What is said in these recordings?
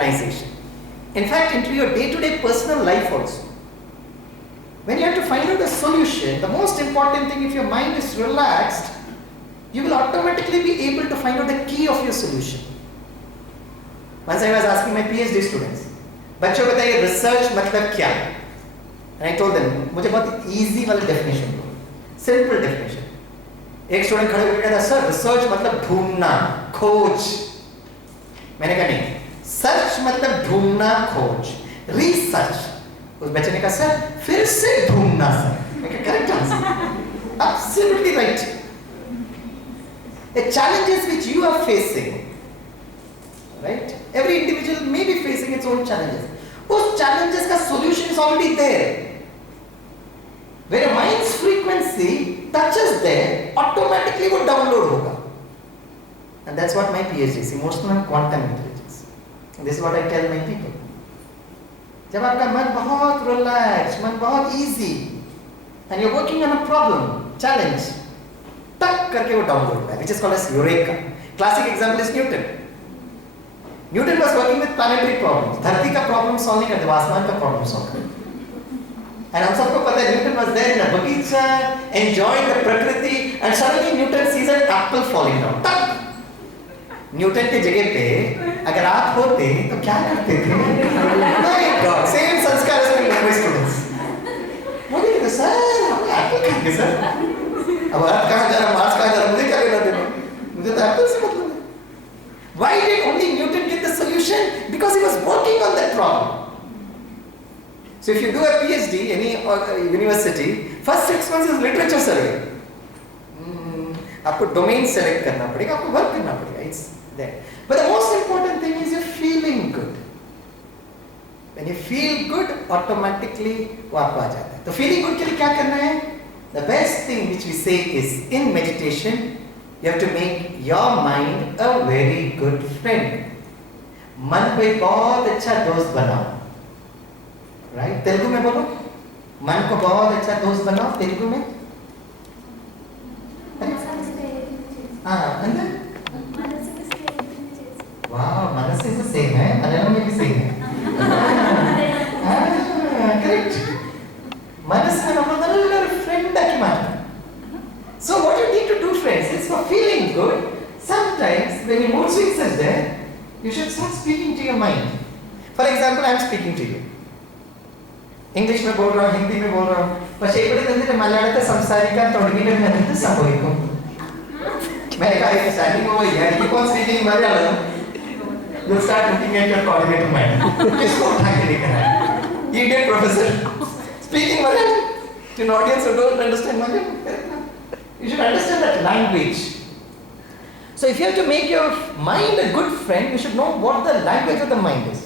organization. In fact, into your day-to-day personal life also. When you have to find out a solution, the most important thing, if your mind is relaxed, you will automatically be able to find out the key of your solution. Once I was asking my PhD students, बच्चों बताइए research मतलब क्या? And I told them, मुझे बहुत easy वाला definition दो, simple definition. एक student खड़े होकर कहता, सर रिसर्च मतलब ढूंढना, खोज. मैंने कहा नहीं, सर्च मतलब ढूंढना, खोज. रिसर्च. उस बच्चे ने कहा सर फिर से ढूंढना सर. मैं कहा correct answer, absolutely right. The challenges which you are facing, right? Every individual may be facing its own challenges. उस challenges का solution is already there. When your mind's frequency touches there, automatically वो download होगा. And that's what my PhD is, emotional and quantum intelligence. And this is what I tell my people. जब आपका मन बहुत relaxed, मन बहुत easy, and you're working on a problem, challenge, तक करके वो download होगा, which is called as eureka. Classic example is Newton. Newton was working with planetary problems. धरती का problem solve नहीं करते, वो आसमान का problem solve करते. And हम सबको पता है Newton was there in a बगीचा, enjoying the प्रकृति, and suddenly Newton sees an apple falling down. तक न्यूटन के जगह पे अगर आप होते तो क्या करते थे? My God, same संस्कार as my students. वो नहीं कहते सर हम एप्पल खाएंगे सर. अब अर्थ कहाँ जा रहा, मार्स कहाँ जा रहा, मुझे क्या लेना देना? मुझे तो एप्पल से मतलब है. Why did only Newton get the solution? Because he was working on that problem. So if you do a PhD in any university, first 6 months is literature survey. आपको domain select करना पड़ेगा, आपको work करना पड़ेगा. It's there. But the most important thing is you're feeling good. When you feel good, automatically वो आपको आ जाता है. तो feeling good के लिए क्या करना है? The best thing which we say is in meditation, you have to make your mind a very good friend. मन को एक बहुत अच्छा दोस्त बनाओ. Right? तेलुगु में बोलो. मन को बहुत अच्छा दोस्त बनाओ. तेलुगु में. And then? Wow, Manas is the same, है. Malayalam में भी same है. Correct. Manas में हम लोग friend आके मारना. So what you need to do, friends, is for feeling good. Sometimes when your mood swings are there, you should start speaking to your mind. For example, I am speaking to you. English में बोल रहा हूँ, हिंदी में बोल रहा हूँ. पर शेखर तंदिर मलयालम संसारिका तोड़गिने में नहीं तो सब होइको. मैं कहा इस स्टार्टिंग में वही है. Keep on speaking Malayalam. You'll start looking at your coordinator mind. किसको उठा के लेकर आए? Indian professor speaking Malayalam to an audience who don't understand Malayalam. You should understand that language. So if you have to make your mind a good friend, you should know what the language of the mind is.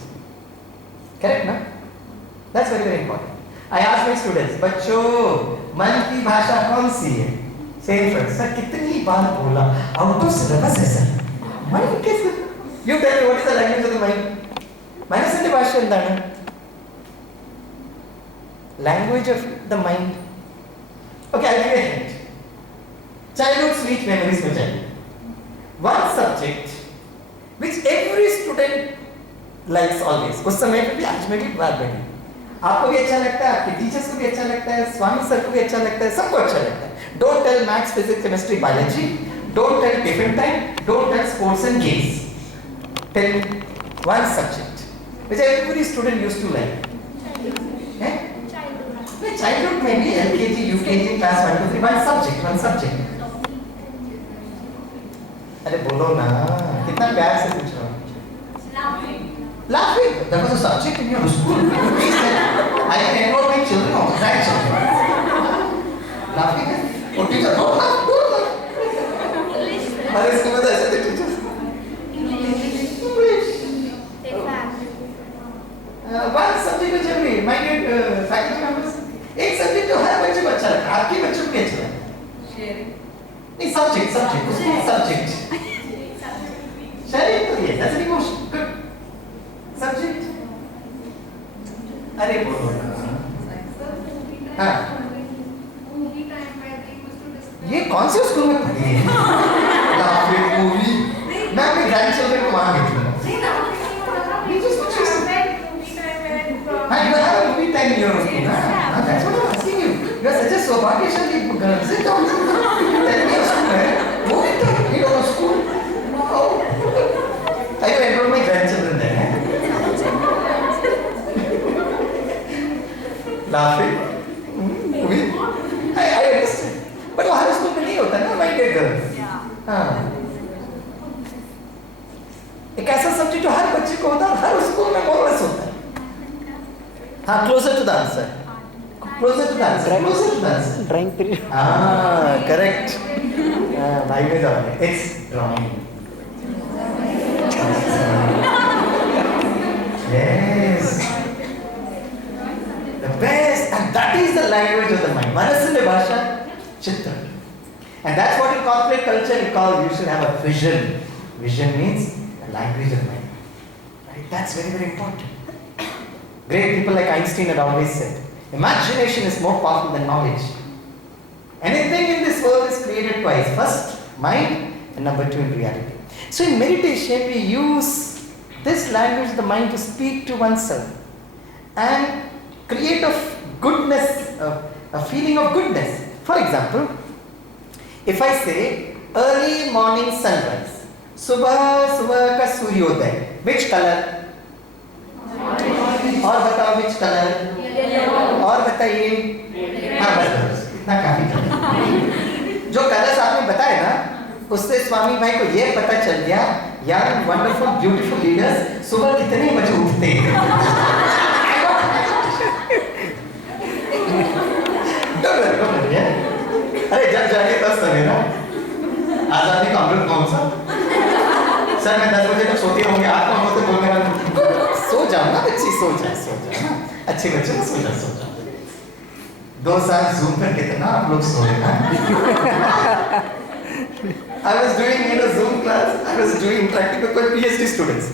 Correct, no? That's very, very important. I ask my students, बच्चों मन की भाषा कौन सी है? Same friends. Sir कितनी बार बोला? Out of syllabus है sir. मन कैसे? You tell me what is the language of the mind? മനസ്സിന്റെ ഭാഷ എന്താണ്? Language of the mind. Okay, I'll give you a hint. Childhood sweet memories में चाहिए. One subject which every student likes always. उस समय पे भी आज में भी बाद में भी. आपको भी अच्छा लगता है, आपके टीचर्स को भी अच्छा लगता है, स्वामी सर को भी अच्छा लगता है, सबको अच्छा लगता है. Don't tell maths, physics, chemistry, biology. Don't tell different time. Don't tell sports and games. Tell one subject which every student used to like. Eh? Childhood maybe LKG, UKG, class 1, 2, 3. One subject, one subject. अरे बोलो ना, कितना प्यार से पूछ रहा हूँ. Laughing. That was a subject in your school. Please tell. I can enroll my children or grandchildren. Laughing. Oh, teacher, don't laugh. Don't laugh. हमारे स्कूल में तो ऐसे थे teachers. English. One subject which every minded faculty members. एक subject जो हर बच्चे को अच्छा लगता है. आपके बच्चों को भी अच्छा लगता है. Sharing. नहीं subject. Sharing तो ये. That's an emotion. Good. Subject. अरे बोलो ना. हाँ. ये कौन से स्कूल में पढ़ी है? मूवी. मैं अपने ग्रैंडचिल्ड्रन को वहाँ भेजूँगा. भाग्यशाली girl. Sit down. Tell me your school, man. Go into your school. Wow. I have enrolled my grandchildren there. Laughing. Movie. I understand. But वो हर स्कूल में नहीं होता ना, my dear girl. हाँ. एक ऐसा सब्जेक्ट जो हर बच्चे को होता है, हर स्कूल में मोरलेस होता है. हाँ, closer to the answer. Closer to the answer. Closer to the answer. Drawing period. Ah, correct. भाई में जाओ. It's drawing. Yes. The best, and that is the language of the mind. Manasinde bhasha, chitra. And that's what in corporate culture we call, you should have a vision. Vision means the language of the mind. Right? That's very, very important. Great people like Einstein had always said, imagination is more powerful than knowledge. Anything in this world is created twice. First, mind, and number two, in reality. So in meditation, we use this language of the mind to speak to oneself and create a goodness, a feeling of goodness. For example, if I say early morning sunrise, subah subah ka suryodaya, which color? और बताओ which color? और बताइए. हाँ बस इतना काफी colour. जो colours आपने बताए ना, उससे स्वामी भाई को ये पता चल गया, यार वंडरफुल ब्यूटीफुल लीडर्स सुबह कितने बजे उठते हैं. अरे जब जाके 10 सवेरा आजादी का अमृत महोत्सव. सर मैं 10 बजे तक सोती रहूंगी, आप कौन होते बोलने वाले? सो जाओ ना बच्ची, सो जाओ ना. अच्छे बच्चे ना सो जाओ. 2 साल जूम पर कितना आप लोग सोए ना. I was doing Zoom class. I was doing practical for PhD students.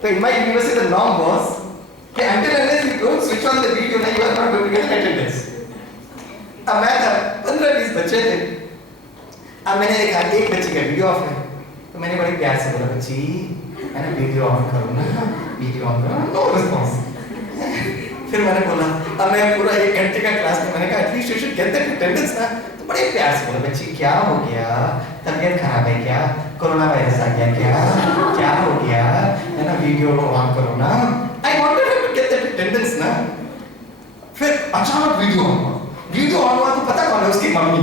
So in my university the norm was कि until unless you don't switch on the video, you are not going to get attendance. अब मैं था 15-20 बच्चे थे. अब मैंने देखा एक बच्चे का वीडियो ऑफ है, तो मैंने बड़े प्यार से बोला, बच्ची मैंने वीडियो ऑन करो ना, वीडियो ऑन करो. No response. फिर मैंने बोला, अब मैं पूरा 1 घंटे का क्लास में, मैंने कहा at least you should get that attendance ना. तो बड़े प्यार से बोला, बच्ची क्या हो गया, तबीयत खराब है क्या, कोरोना वायरस आ गया क्या हो गया, है ना, वीडियो ऑन करो ना. I wanted to get that attendance ना. फिर अचानक वीडियो ऑन हुआ तो पता कौन है, उसकी मम्मी.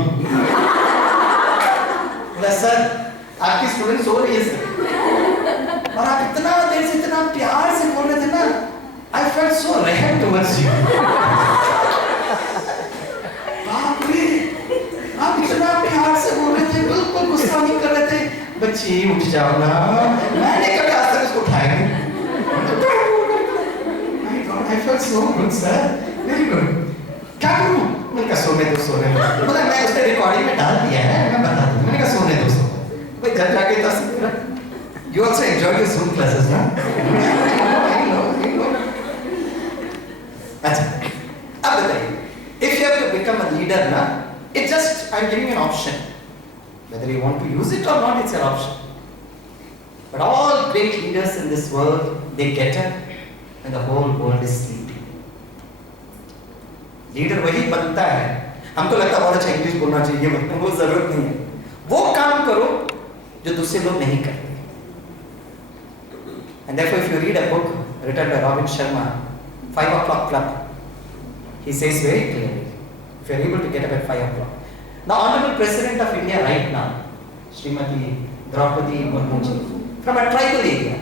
बोला सर आपकी स्टूडेंट सो रही है सर, और आप इतना देर से इतना प्यार से बोल रहे थे ना, I felt so right towards you. बाप रे, आप इतना प्यार से बोल रहे थे, बिल्कुल गुस्सा नहीं कर रहे थे. बच्ची उठ जाओ ना. मैंने कभी आज तक इसको उठाया नहीं. I felt so good sir, very good. क्या करूँ? मैंने कहा सोने दो. बोला मैं उसने रिकॉर्डिंग में डाल दिया है, मैं बता दूँ. मैंने कहा सोने दो. भाई घर जाके 10 You also enjoy your Zoom classes ना? I know. अच्छा, अब बताइए, if you have to become a leader ना, it's just I'm giving an option. Whether you want to use it or not, it's your option. But all great leaders in this world, they get up and the whole world is sleeping. Leader वही बनता है. हमको लगता है बहुत अच्छा English बोलना चाहिए, वो जरूरत नहीं है. वो काम करो जो दूसरे लोग नहीं करते. And therefore, if you read a book written by Robin Sharma, 5 o'clock club, he says very clearly, if you are able to get up at 5 o'clock. The Honorable President of India right now, Srimati Draupadi Murmu ji, from a tribal area.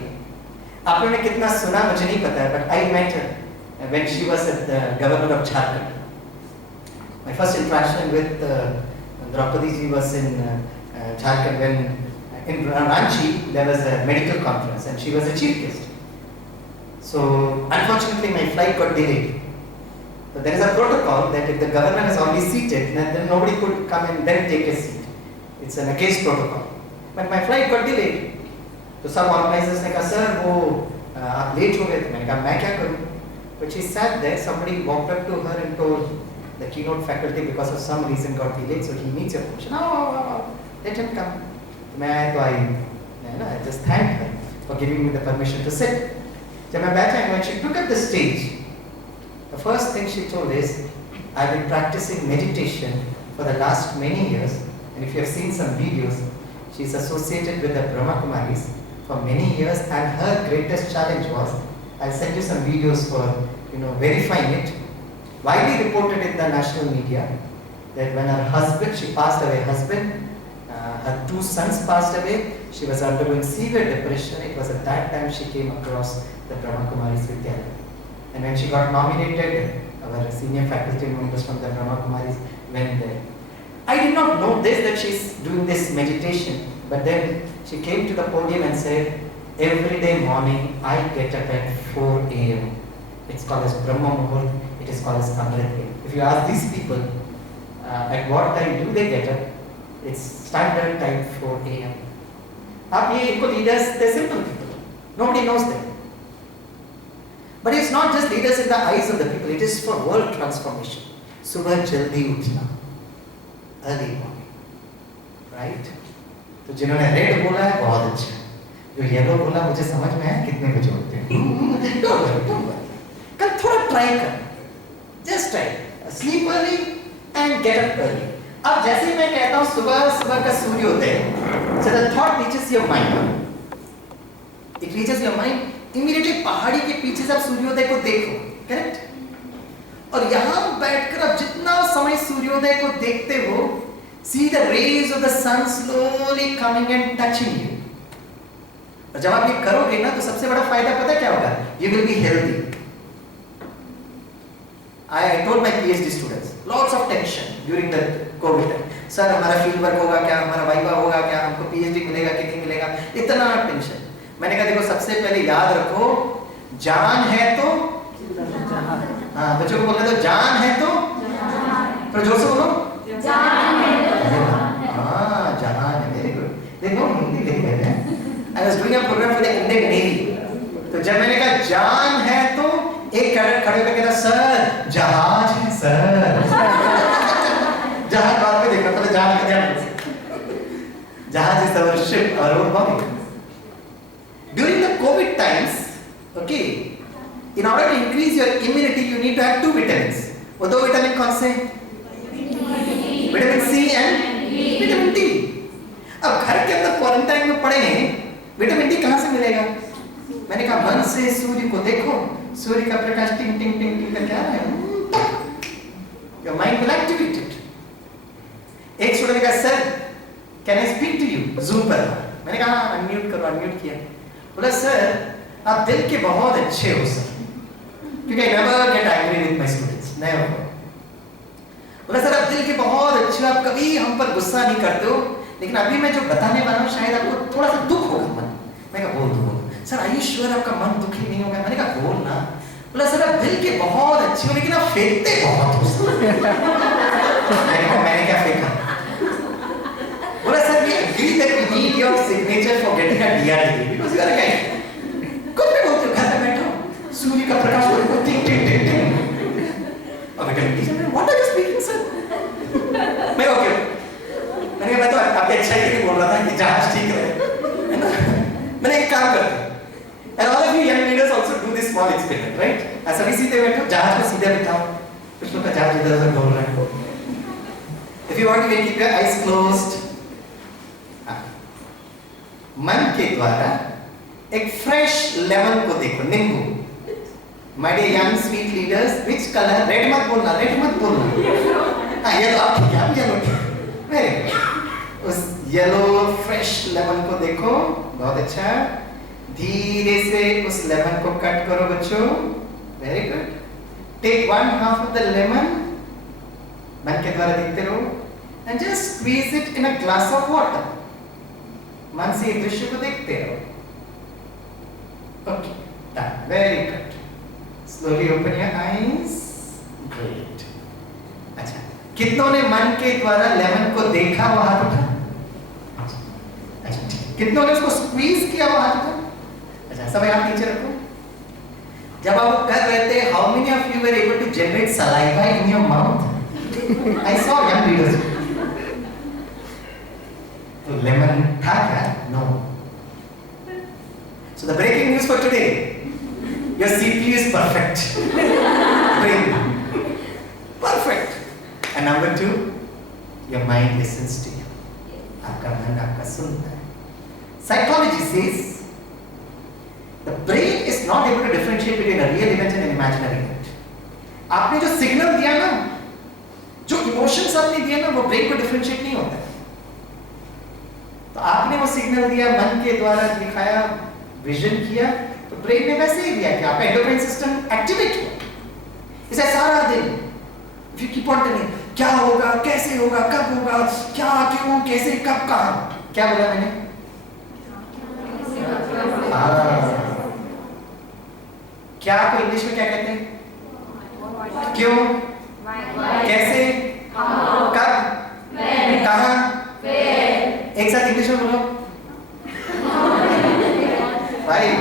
आपने ने कितना सुना मुझे नहीं पता है, but I met her when she was at the governor of Jharkhand. My first interaction with Draupadi ji was in Jharkhand when in Ranchi there was a medical conference and she was a chief guest. So unfortunately my flight got delayed. So there is a protocol that if the governor is already seated, then nobody could come and then take a seat. It's an against protocol. But my flight got delayed. So some organizers ने कहा sir वो आप late हो गए थे. मैंने कहा मैं क्या करूँ? But she sat there. Somebody walked up to her and told the keynote faculty because of some reason got delayed, so he needs your permission. Oh, let him come. I just thanked her for giving me the permission to sit. So when she took up the stage, the first thing she told is, I've been practicing meditation for the last many years, and if you have seen some videos, she is associated with the Brahma Kumaris for many years, and her greatest challenge was, I'll send you some videos for verifying it, widely reported in the national media, that when her husband, she passed away, her 2 sons passed away, she was undergoing severe depression. It was at that time she came across the Brahma Kumaris Vidyalaya. And when she got nominated, our senior faculty members from the Brahma Kumaris went there. I did not know this, that she's doing this meditation, but then she came to the podium and said, every day morning I get up at 4 a.m. It's called as Brahma Muhurt, it is called as Amrit. If you ask these people, at what time do they get up? It's standard time 4 a.m. Leaders, they're simple people. Nobody knows them. But it's not just leaders in the eyes of the people, it is for world transformation. Subah jaldi uthna, early morning. Right? तो जिन्होंने red बोला है बहुत अच्छा, जो yellow बोला मुझे समझ में आया कितने बजे होते हैं। Don't worry. कल थोड़ा ट्राई कर, just try. Sleep early and get up early. अब जैसे ही मैं कहता हूँ सुबह का सूर्योदय, so the thought reaches your mind. It reaches your mind. Immediately पहाड़ी के पीछे से आप सूर्योदय को देखो, correct? और यहाँ बैठकर आप जितना समय सूर्योदय को देखते हो, see the rays of the sun slowly coming and touching you. और जब आप ये करोगे ना, तो सबसे बड़ा फायदा पता है क्या होगा? You will be healthy. I told my PhD students, lots of tension during the COVID time. Sir हमारा फील्ड वर्क होगा क्या, हमारा वाइवा होगा क्या, हमको PhD मिलेगा कि नहीं मिलेगा, इतना टेंशन. मैंने कहा देखो सबसे पहले याद रखो, जान है तो हाँ बच्चों को बोलने दो, जान है तो थोड़ा जोर से बोलो, जान है तो हाँ जहान है. Very good. देखो हिंदी लिख रहे हैं. I was doing a program for the Indian Navy. तो जब मैंने कहा जान है तो एक कैडेट खड़े होकर कहता सर जहाज है सर. जहाज बाद में देखना, पहले जहाज का ध्यान. जहाज is our ship, our own body. During the COVID times, okay, in order to increase your immunity, you need to have 2 vitamins. वो 2 विटामिन कौन से? Vitamin C and vitamin D. अब घर के अंदर क्वारंटाइन में पड़े हैं, विटामिन डी कहाँ से मिलेगा? मैंने कहा मन से सूर्य को देखो, सूर्य का प्रकाश टिंग टिंग टिंग टिंग करके आ रहा है. Your mind will activate it. एक स्टूडेंट ने कहा sir can I speak to you Zoom पर. मैंने कहा अनम्यूट करो. अनम्यूट किया. बोला सर आप दिल के बहुत अच्छे हो सर, क्योंकि I never get angry with my students, never. बोला सर आप दिल के बहुत अच्छे हो, आप कभी हम पर गुस्सा नहीं करते हो, लेकिन अभी मैं जो बताने वाला हूँ शायद आपको थोड़ा सा दुख होगा मन. मैं कहा बोल दो. सर आर यू श्योर आपका मन दुखी नहीं होगा? मैंने कहा बोल ना. बोला सर आप दिल के बहुत अच्छे हो, लेकिन आप फेंकते बहुत हो. मैंने क्या फेंका? बोला sir we agree that we need your signature for getting a DRDA because you are a guy. कुछ भी बोलते हो, घर में बैठो, सूर्य का प्रकाश को टिंग टिंग टिंग टिंग. और मैं कहती what are you speaking sir? मैं ओके. मैंने कहा मैं तो आपके अच्छा ही बोल रहा था कि जहाज ठीक रहे, है ना. मैंने एक काम करते, and all of you young leaders also do this small experiment, right? ऐसा भी सीधे बैठो, जहाज को सीधे बिठाओ, कुछ लोग का जहाज इधर उधर घूम रहा है. If you want to keep your eyes closed, मन के द्वारा एक फ्रेश लेमन को देखो, नींबू. My dear young sweet leaders, which color? Red मत बोलना, रेड मत बोलना. हाँ येलो, आप ठीक है, आप येलो. Very good. उस येलो फ्रेश लेमन को देखो, बहुत अच्छा. धीरे से उस लेमन को कट करो बच्चों. Very good. Take 1/2 of the lemon, मन के द्वारा देखते रहो, and just squeeze it in a glass of water. मन से दृश्य को देखते रहो. Okay, done. Very good. Slowly open your eyes. Great. अच्छा, कितनों ने मन के द्वारा लेमन को देखा वो हाथ उठा? अच्छा ठीक. कितनों ने उसको स्क्वीज किया वो हाथ उठा? अच्छा सब आप नीचे रखो. जब आप कर रहे थे, how many of you were able to generate saliva in your mouth? I saw young leaders. तो लेमन था क्या? No. So the breaking news for today, your CPU is perfect. Brain. Perfect. And number 2, Your mind listens to you. आपका मन आपका सुनता है. Psychology says the brain is not able to differentiate between a real event and an imaginary event. आपने जो signal दिया ना, जो इमोशंस आपने दिया ना, वो ब्रेन को डिफरेंशिएट नहीं होता है. तो आपने वो सिग्नल दिया, मन के द्वारा दिखाया, विजन किया, तो ब्रेन ने वैसे ही दिया कि आपका एंडोक्राइन सिस्टम एक्टिवेट हुआ. इसे सारा दिन if you keep on telling क्या होगा, कैसे होगा, कब होगा, क्या, क्यों, कैसे, कब, कहाँ, क्या बोला मैंने? क्या आपको इंग्लिश में क्या कहते हैं? क्यों, कैसे, कब, कहाँ? एक साथ इंग्लिश में बोलो. Right.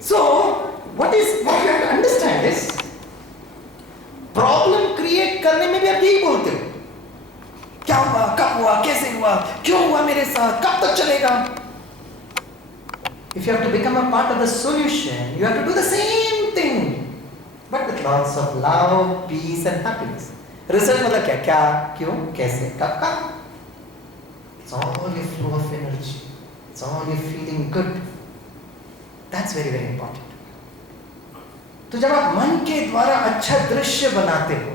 So, what you have to understand is, problem create करने में भी आप यही बोलते हो. क्या हुआ, कब हुआ, कैसे हुआ, क्यों हुआ मेरे साथ, कब तक चलेगा? If you have to become a part of the solution, you have to do the same thing, but with lots of love, peace and happiness. Research मतलब क्या, क्या, क्यों, कैसे, कब, कब. It's all your flow of energy. It's all you're feeling good. That's very, very important. तो जब आप मन के द्वारा अच्छा दृश्य बनाते हो,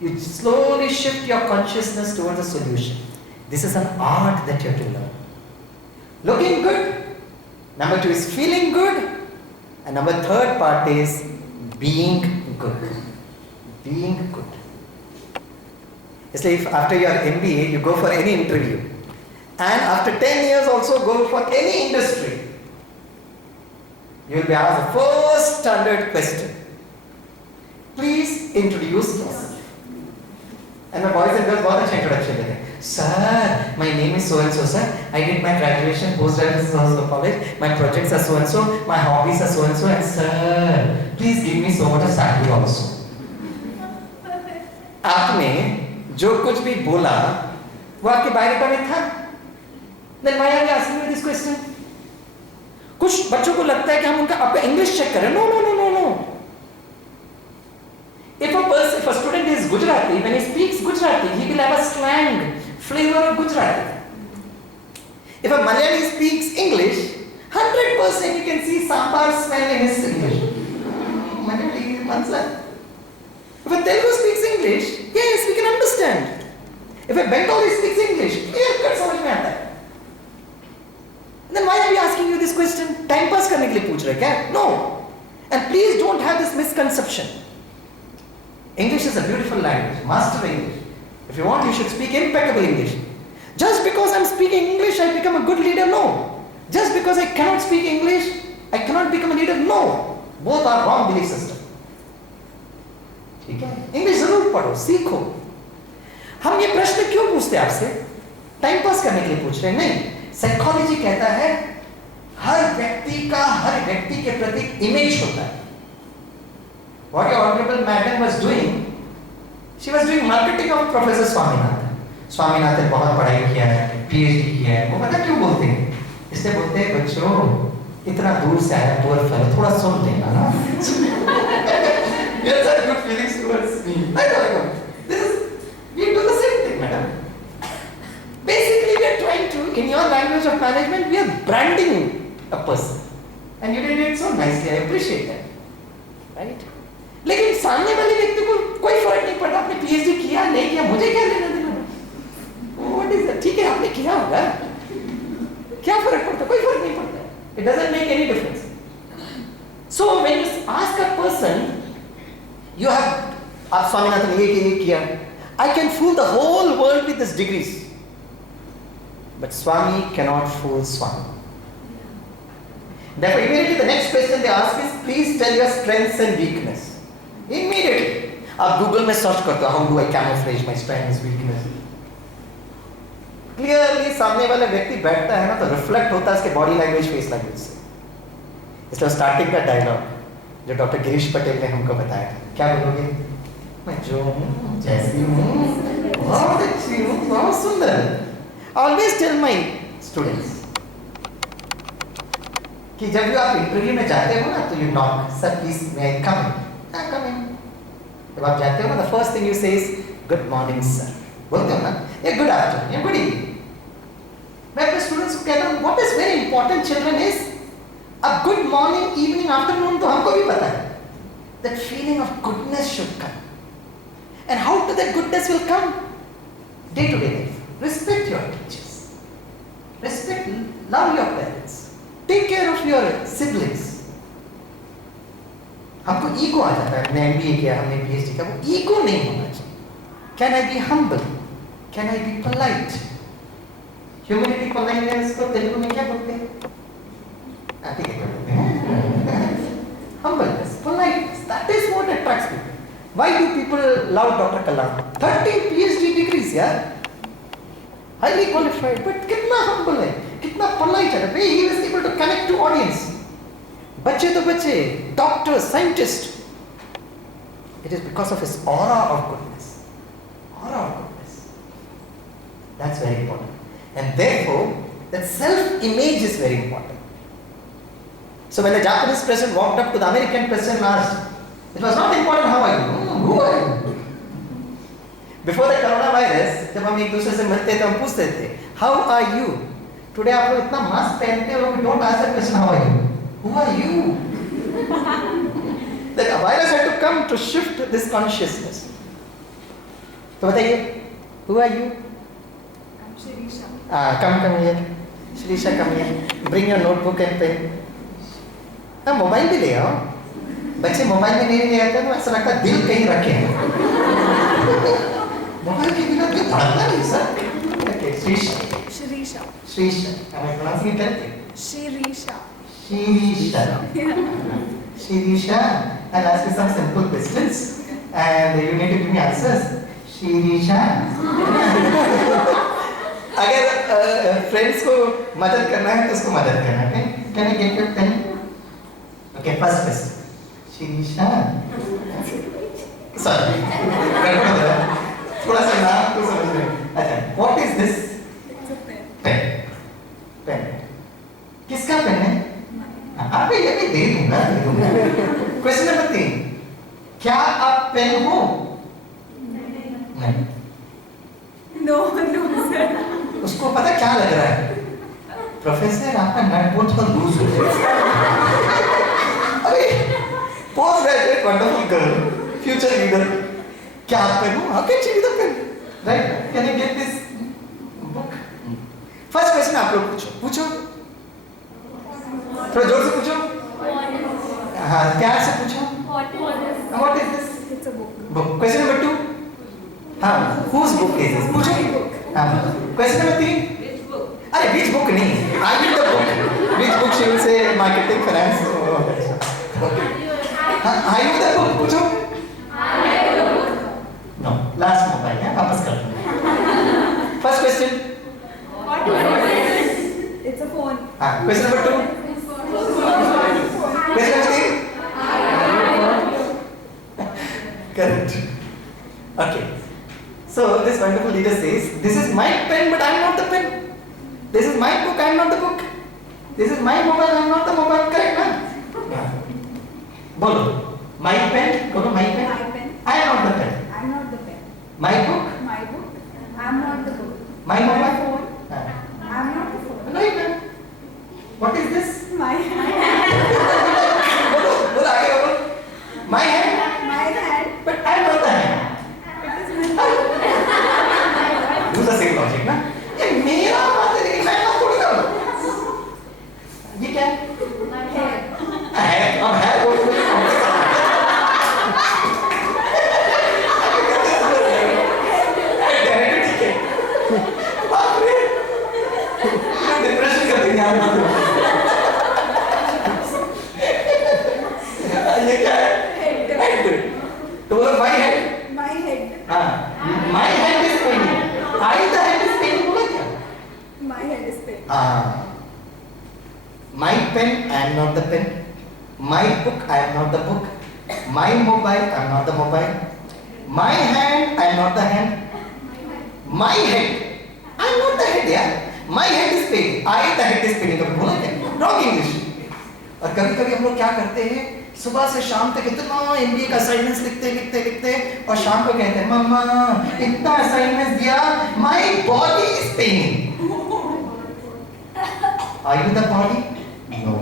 you slowly shift your consciousness towards a solution. This is an art that you have to learn. Looking good. Number 2 is feeling good. And number 3rd part is being good. Being good. इसलिए if after your MBA you go for any interview, and after 10 years also go for any industry, you will be asked the first standard question. Please introduce yourself. And my boys and girls बहुत अच्छा introduction देते हैं. Sir, my name is so and so, sir. I did my graduation, post-graduation also college. My projects are so and so. My hobbies are so and so. And sir, please give me so much of salary also. आपने जो कुछ भी बोला वो आपके biodata में था. Then why are you asking me this question? कुछ बच्चों को लगता है कि हम उनका आपका इंग्लिश चेक करें. No, no, no, no, no. If a student is Gujarati, when he speaks Gujarati, he will have a slang flavor of Gujarati. If a Malayali speaks English, 100% you can see sambar smell in his English. Malayali, Mansla. If a Telugu speaks English, yes, we can understand. If a Bengali speaks English, clear cut समझ में आता है. Then why are we asking you this question? Time pass करने के लिए पूछ रहे क्या? No. And please don't have this misconception. English is a beautiful language. Master English. If you want, you should speak impeccable English. Just because I'm speaking English, I become a good leader? No. Just because I cannot speak English, I cannot become a leader? No. Both are wrong belief system. ठीक है? English जरूर पढ़ो, सीखो. हम ये प्रश्न क्यों पूछते हैं आपसे? टाइम पास करने के लिए पूछ रहे हैं? नहीं. साइकोलॉजी कहता है हर व्यक्ति के प्रति इमेज होता है. What your honorable madam was doing, she was doing marketing of Professor Swaminathan. Swaminathan बहुत पढ़ाई किया है, PhD किया है. वो पता क्यों बोलते हैं? इसलिए बोलते हैं बच्चों इतना दूर से आया poor fellow, थोड़ा सुन लेना ना. Yes, I have good feelings towards me. I know. We do the same thing, madam. Basically, we are trying to, in your language of management, we are branding a person. And you did it so nicely. I appreciate that. Right? लेकिन सामने वाले व्यक्ति को कोई फर्क नहीं पड़ता. आपने PhD किया नहीं किया, मुझे क्या लेना देना? What is that? ठीक है, आपने किया होगा. क्या फर्क पड़ता? कोई फर्क नहीं पड़ता. It doesn't make any difference. So when you ask a person, you have, आप स्वामीनाथन ये किया. I can fool the whole world with these degrees. But Swami cannot fool Swami. Therefore, immediately the next question they ask is, please tell your strengths and weakness. Immediately. आप Google में search करते हो, how do I camouflage my strengths, weakness? Clearly सामने वाला व्यक्ति बैठता है ना तो रिफ्लेक्ट होता है उसके बॉडी लैंग्वेज, फेस लैंग्वेज से. इसलिए स्टार्टिंग का डायलॉग जो डॉक्टर गिरीश पटेल ने हमको बताया था, क्या बोलोगे? मैं जो हूँ, जैसी हूँ, बहुत अच्छी हूँ, बहुत सुंदर. Always tell my students कि जब भी आप इंटरव्यू में जाते हो ना तो you knock, sir please may I come in? Come in. जब आप जाते हो ना the first thing you say is good morning sir बोलते हो ना, या गुड आफ्टरनून या गुड इवनिंग। मैं अपने स्टूडेंट्स को कहता हूँ what is very important children is a good morning evening afternoon, तो हमको भी पता है। That feeling of goodness should come, and how to that goodness will come? Day to day life, respect your teachers, respect, love your parents, take care of your siblings. हमको ego आ जाता है, हमने MBA किया, हमने PhD किया, वो ego नहीं होना चाहिए। Can I be humble, can I be polite? Humanity politeness को तेलुगु में क्या बोलते हैं? ठीक है, humbleness, politeness, that is what attracts people. Why do people love Dr. Kalam? 30 PhD degrees, यार, highly qualified, but कितना humble है, कितना polite है, the way he was able to connect to audience. बच्चे तो बच्चे, doctors, scientists. It is because of his aura of goodness. Aura of goodness. That's very important. And therefore, that self-image is very important. So when the Japanese president walked up to the American president and asked, it was not important how are you, who are you? Before the coronavirus, जब हम एक दूसरे से मिलते थे, हम पूछते थे, how are you? Today आप लोग इतना मास्क पहनते हो, we don't ask the question how are you? Who are you? The virus had to come to shift this consciousness. तो बताइए, who are you? I'm Shirisha. Come here. Shirisha, come here. Bring your notebook and pen. हाँ, mobile भी ले आओ। बच्चे mobile में नहीं ले आते तो ऐसा लगता है दिल कहीं रखे हैं। मोबाइल के बिना दिल धड़कता नहीं sir. Okay, Shirisha. Shirisha. Shirisha. Am I pronouncing it correctly? Shirisha. Shirisha. Shirisha. I'll ask you some simple questions, and you need to give me answers. Shirisha. अगर फ्रेंड्स को मदद करना है तो उसको मदद करना है। Can I get your pen? Okay, first question. Shirisha. Sorry. थोड़ा सा नाम तो समझ रहे हैं। अच्छा, what is this? It's a pen. Pen. Pen. किसका पेन है? आप ये भी दे दूँगा। Question number 3. क्या आप पेन हो? नहीं। No, sir. उसको पता क्या लग रहा है? प्रोफेसर आपका नट बोल्ट तो लूज हो गया। अरे post graduate wonderful girl, future leader, क्या आप पेन हो? How can she be the pen? Right? Can you get this book? First question आप लोग पूछो। थोड़ा जोर से पूछो। हाँ, प्यार से पूछो। What is this? It's a book. Book. Question number 2. हाँ, whose book is this? पूछो। हाँ, question number 3. अरे which book नहीं, I will the book. Which book she will say marketing, finance. Okay. हाँ, I will the book पूछो. No, last mobile है, वापस कर दो। First question. It's a phone. हाँ, question number 2. Question number 3. Correct. Okay. So this wonderful leader says, "This is my pen, but I am not the pen. This is my book, I am not the book. This is my mobile, I am not the mobile." Correct, ना? Yeah. बोलो. My pen. बोलो my pen. My pen. I am not the pen. I'm not the pen. My book. My book. I'm not the book. My mobile. phone. हाँ. I'm not the phone. No, you can. What is this? My hand. बोलो. बोलो आगे बोलो. My hand. My hand. But I am not the hand. It is my Do the same logic, ना? ये मेरा बात है, लेकिन मैं ना थोड़ी ना हूँ। ये क्या? है, अब है वो मुझे ठीक है। बाप रे, डिप्रेशन का दिन याद ना हो। ये क्या है? Head. तो बोलो my head. My head. हाँ, my head is spinning. I the head is spinning बोला क्या? My head is pen. My pen, I am not the pen. My book, I am not the book. My mobile, I am not the mobile. My hand, I am not the hand. My head, I am not the head, yeah. My head is spinning. I the head is spinning. बोला क्या? Wrong English. और कभी कभी हम लोग क्या करते हैं, सुबह से शाम तक इतना एमबीए का असाइनमेंट्स लिखते और शाम को कहते हैं मम्मा इतना असाइनमेंट्स दिया, my body is paining. Are you the body? No.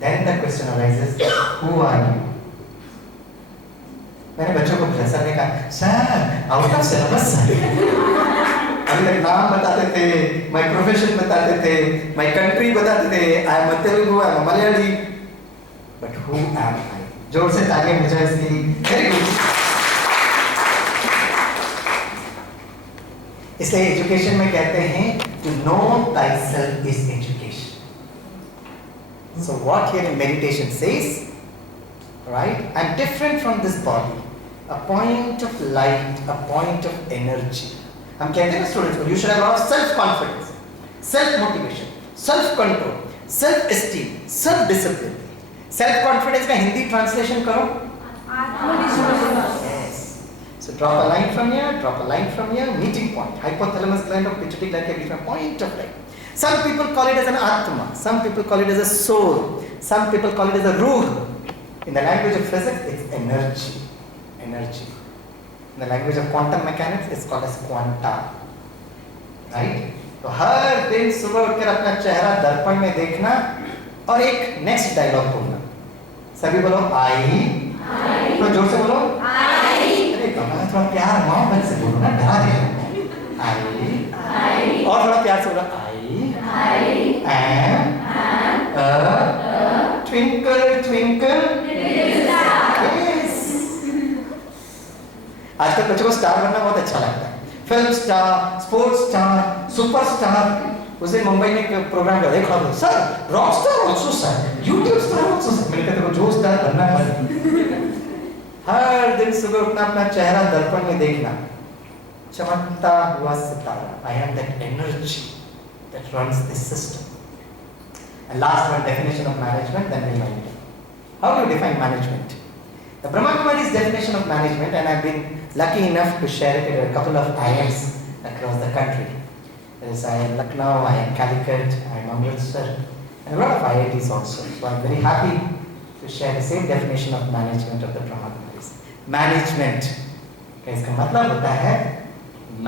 Then the question arises, who are you? मैंने बच्चों को प्रोफेसर ने कहा सर आउट ऑफ सिलेबस अभी तक नाम बताते थे, माय प्रोफेशन बताते थे, माय कंट्री बताते थे, I am a Telugu, I am a Malayali, but who am I? जोर से तालियां मुझे इसके लिए। Very good. इसलिए एजुकेशन में कहते हैं to know thyself is education. So what here in meditation says, right? I'm different from this body, a point of light, a point of energy. हम कहते हैं स्टूडेंट्स को, you should have a lot of self confidence, self motivation, self control, self esteem, self discipline. Self confidence का Hindi translation करो, yes. So drop a line from here, drop a line from here, meeting point, hypothalamus gland of pituitary gland के बीच में point of light. Some people call it as an atma, some people call it as a soul, some people call it as a ruh. In the language of physics, it's energy, energy. In the language of quantum mechanics, it's called as quanta, right? तो हर दिन सुबह उठकर अपना चेहरा दर्पण में देखना और एक नेक्स्ट डायलॉग बोलना। सभी बोलो आई, तो जोर से बोलो आई। अरे बाबा थोड़ा प्यार मोहब्बत से बोलो ना, डरा दे। आई, और थोड़ा प्यार से बोलो आई एम अ ट्विंकल ट्विंकल। आजकल बच्चों को स्टार बनना बहुत अच्छा लगता है, film star, sports star, super star. उस दिन मुंबई में एक प्रोग्राम कर देखा sir, rock star also sir, YouTube star also sir. मैंने कहा देखो जो स्टार बनना है हर दिन सुबह उठना, अपना चेहरा दर्पण में देखना, चमकता हुआ सितारा। I am that energy that runs this system. And last one, definition of management, then we'll wind up. How do you define management? The Brahma Kumari's definition of management, and I've been lucky enough to share it at a couple of IIMs across the country. There is IIM Lucknow, IIM Calicut, IIM Amritsar, and a lot of IITs also. So I'm very happy to share the same definition of management of the Brahma Kumaris. Management, का इसका मतलब होता है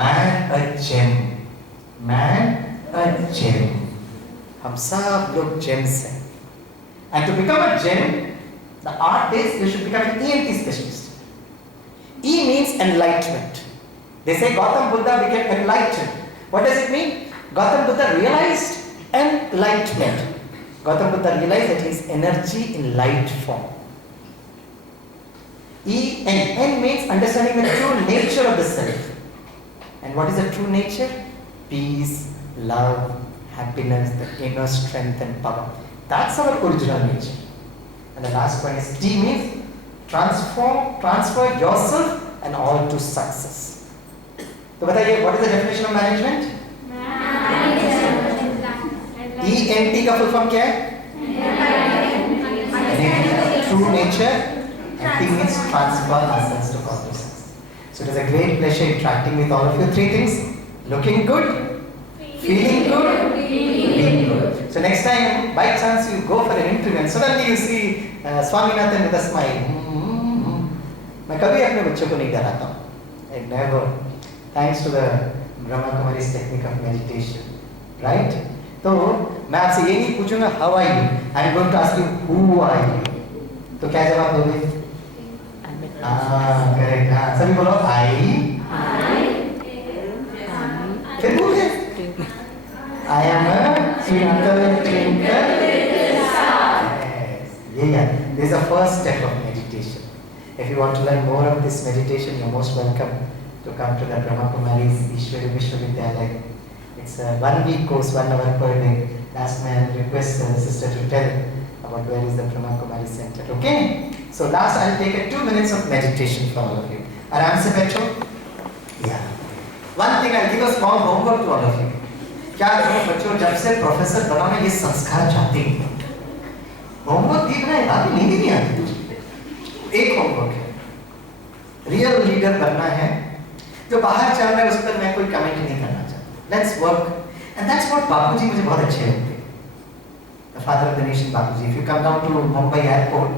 man a gem, man a gem. हम सब लोग gems हैं. And to become a gem, the art is you should become an ENT specialist. E means enlightenment. They say Gautam Buddha became enlightened. What does it mean? Gautam Buddha realized enlightenment. Gautam Buddha realized that he is energy in light form. E and N means understanding the true nature of the self. And what is the true nature? Peace, love, happiness, the inner strength and power. That's our original nature. And the last one is T means transfer yourself and all to success. तो बताइए what is the definition of management? ENT का full form क्या है? True nature, and T means transfer ourselves to others. So it is a great pleasure interacting with all of you. 3 things: looking good, feeling good, being good. So next time, by chance, you go for an interview and suddenly you see Swaminathan with a smile. मैं कभी अपने बच्चों को नहीं डराता हूँ. I never. Thanks to the Brahma Kumari's technique of meditation, right? तो मैं आपसे ये नहीं पूछूंगा how are you? I am going to ask you who are you? तो क्या जवाब दोगे? हाँ, करेक्ट. हाँ, सभी बोलो I. फिर बोलिए. I am a twinkle twinkle little star. Yes. Yeah. This is the first step of meditation. If you want to learn more of this meditation, you're most welcome to come to the Brahma Kumari's Ishwari Vishwavidyalaya. It's a 1-week course, 1 hour per day. Last man request the sister to tell about where is the Brahma Kumari Center. Okay? So last I'll take a 2 minutes of meditation for all of you. Aram se bacho? Yeah. One thing, I'll give a small homework to all of you. क्या करो बच्चों, जब से professor बना मैं ये संस्कार चाहती हूँ. होमवर्क दी बनाए अभी नींद नहीं आती तुझे. एक होमवर्क है, रियल लीडर बनना है. जो बाहर चल रहा है उस पर मैं कोई कमेंट नहीं करना चाहता. Let's work. And that's what Bapu ji मुझे बहुत अच्छे लगते हैं. the father of the nation Bapuji. If you come down to Mumbai airport,